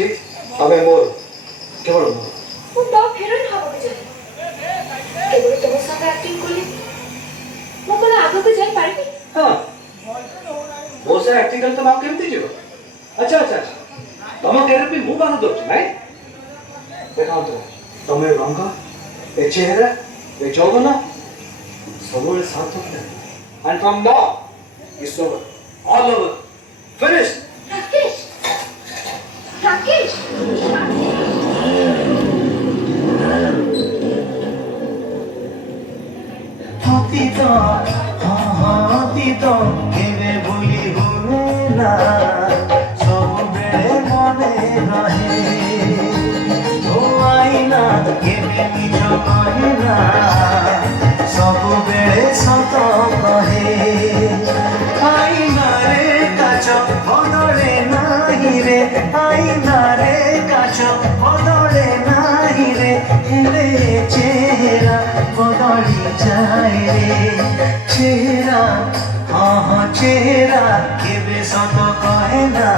ଚାଲିଛି ଆମେ ମୋର କେବଳ ମୋର ମୁଁ ତ ହିରୋଇନ୍ ହବାକୁ ଚାହେଁ କେବଳ ତମ ସାଙ୍ଗେ ଆକ୍ଟିଂ କଲି ମୁଁ କ'ଣ ଆଗକୁ ଯାଇପାରିବି ହଁ ମୋ ସାଙ୍ଗେ ଆକ୍ଟିଂ କଲେ ତମ ଆଉ କେମିତି ଯିବ ଆଚ୍ଛା ଆଚ୍ଛା ଆଚ୍ଛା ତମ କ୍ୟାରିୟର ବି ମୁଁ ବାଧା ଦେଉଛି ନାଇଁ ଦେଖାନ୍ତୁ ତମେ ରଙ୍ଗ ଏ ଚେହେରା ଏ ଯୌବନ ସବୁବେଳେ ସାର୍ଥକ and from now it's over all over finished Rakesh Rakesh অতীত অতীত কেবে ভুলি হুয়ে না সবুବେଳେ মনে রহে ও আইনা কেবে নিজ কহে না সবুବେଳେ সত কহে আইনারে কাচ বদলে নাহি রে আইনারে কাচ বদলে নাহি রে হেলে চেহারা বদলি যায় রে চেহারা হ্যাঁ চেহারা কেবে সত কহে না